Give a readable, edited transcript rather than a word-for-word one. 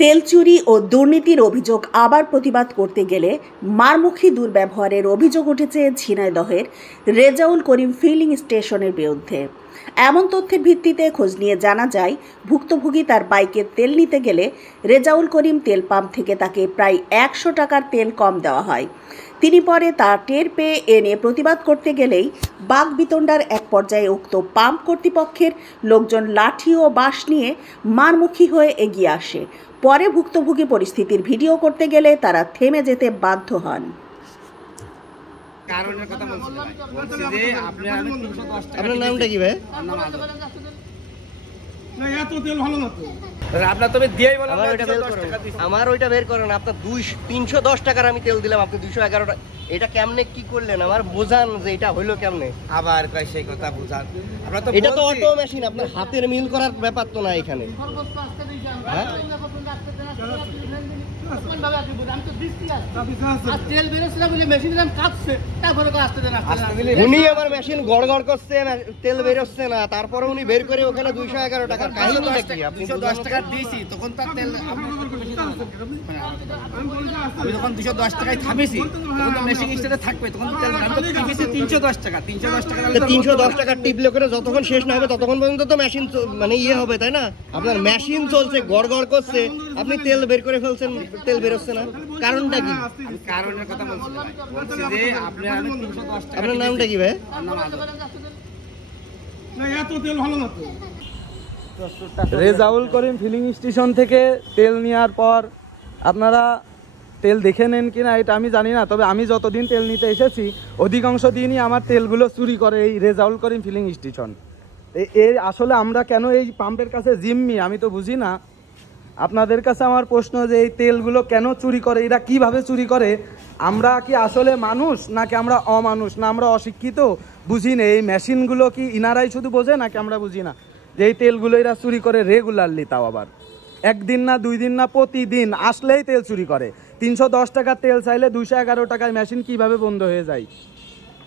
তেল চুরি ও দুর্নীতির অভিযোগ আবার প্রতিবাদ করতে গেলে মারমুখী দুর্ব্যবহারের অভিযোগ উঠেছে ঝিনাইদহের রেজাউল করিম ফিলিং স্টেশনের বিরুদ্ধে। এমন তথ্যের ভিত্তিতে খোঁজ নিয়ে জানা যায়, ভুক্তভোগী তার বাইকে তেল নিতে গেলে রেজাউল করিম তেল পাম্প থেকে তাকে প্রায় 100 টাকার তেল কম দেওয়া হয়। তিনি পরে তা টের পেয়ে এনে প্রতিবাদ করতে গেলেই বাকবিতণ্ডার এক পর্যায়ে উক্ত পাম্প কর্তৃপক্ষের লোকজন লাঠি ও বাঁশ নিয়ে মারমুখী হয়ে এগিয়ে আসে। পরে ভুক্তভোগী পরিস্থিতির ভিডিও করতে গেলে তারা থেমে যেতে বাধ্য হন। আপনার নামটা কি ভাই? আমার ওইটা বের করেন। আপনার 310 টাকার আমি তেল দিলাম, আপনি 211 টাকা। এটা কেমনে কি করলেন আমার বোঝান যে এটা হইলো কেমনে? আবার সেই কথা বোঝান। এটা তো অটো মেশিন, আপনার হাতের মিল করার ব্যাপার তো না এখানে। উনি আমার মেশিন গড়গড় করছে না, তেল বেরোচ্ছে না, তারপরে উনি বের করে ওখানে 211 টাকার কাহিনীটা কি? আপনি 210 টাকা দিয়েছি, তখন তার তেল আমি যখন 210 টাকায় থামেছি, তখন তো মেশিন স্টেটে থাকবে, তখন তেল আমি তো টিপেছি 310 টাকা। 310 টাকা টিপলে করে যতক্ষণ শেষ না হবে ততক্ষণ পর্যন্ত তো মেশিন মানে হবে, তাই না? আপনার মেশিন চলছে, গড়গড় করছে, আপনি তেল বের করে ফেলছেন, তেল বেরোচ্ছে না, কারণটা কি? আমি কারণের কথা বলছি যে আপনার নামটা কি ভাই? রেজাউল করিম ফিলিং স্টেশন থেকে তেল নেওয়ার পর আপনারা তেল দেখে নেন কিনা এটা আমি জানি না, তবে আমি যতদিন তেল নিতে এসেছি অধিকাংশ দিনই আমার তেলগুলো চুরি করে এই রেজাউল করিম ফিলিং স্টেশন। এই আসলে আমরা কেন এই পাম্পের কাছে জিম্মি আমি তো বুঝি না। আপনাদের কাছে আমার প্রশ্ন যে এই তেলগুলো কেন চুরি করে, এরা কিভাবে চুরি করে? আমরা কি আসলে মানুষ নাকি আমরা অমানুষ, না আমরা অশিক্ষিত? বুঝি না। এই মেশিনগুলো কি ইনারাই শুধু বোঝে নাকি আমরা বুঝি না যে এই তেলগুলো এরা চুরি করে রেগুলারলি, তাও আবার একদিন না 2 দিন না, প্রতিদিন আসলেই তেল চুরি করে। 310 টাকার তেল চাইলে 211 টাকায় মেশিন কিভাবে বন্ধ হয়ে যায়?